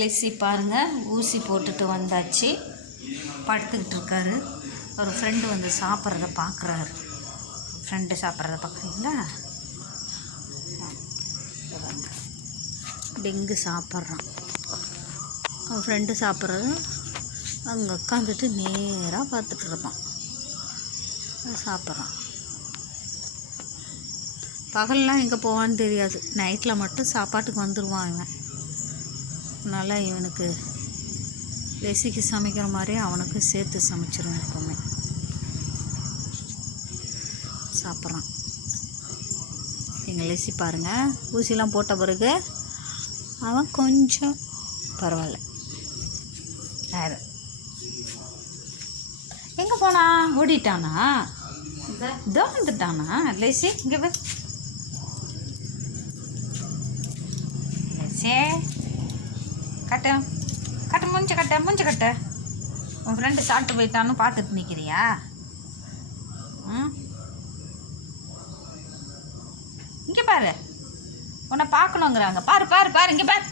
Lessee பாருங்கள், ஊசி போட்டுட்டு வந்தாச்சு. படுத்துக்கிட்டு இருக்காரு. ஒரு ஃப்ரெண்டு வந்து சாப்பிட்றத பார்க்குறாரு. ஃப்ரெண்டு சாப்பிட்றத பார்க்குறீங்களா? டெங்கு சாப்பிட்றான். அவன் ஃப்ரெண்டு சாப்பிட்றது அங்கே உட்காந்துட்டு நேராக பார்த்துட்டு இருப்பான். சாப்பிட்றான். பகல்லாம் எங்கே போவான்னு தெரியாது. நைட்டில் மட்டும் சாப்பாட்டுக்கு வந்துடுவாங்க. அதனால் இவனுக்கு லெஸ்ஸிக்கு சமைக்கிற மாதிரி அவனுக்கு சேர்த்து சமைச்சிருவேன். எப்போவுமே சாப்பிட்றான். எங்கள் லெஸ்ஸி பாருங்கள், ஊசிலாம் போட்ட பிறகு அவன் கொஞ்சம் பரவாயில்ல. யாரு எங்கே போனா? ஓடிட்டானா? இதோ வந்துட்டானா லெஸ்ஸி? இங்கே போய் லெஸ்ஸி கட்ட கட்ட மூஞ்சி கட்ட. உன் ஃப்ரெண்டு சாப்பிட்டு போயிட்டான்னு பார்த்துட்டு நிற்கிறியா? இங்கே பாரு, உன்னை பார்க்கணுங்கிறாங்க. பாரு பாரு பாரு, இங்கே பாரு.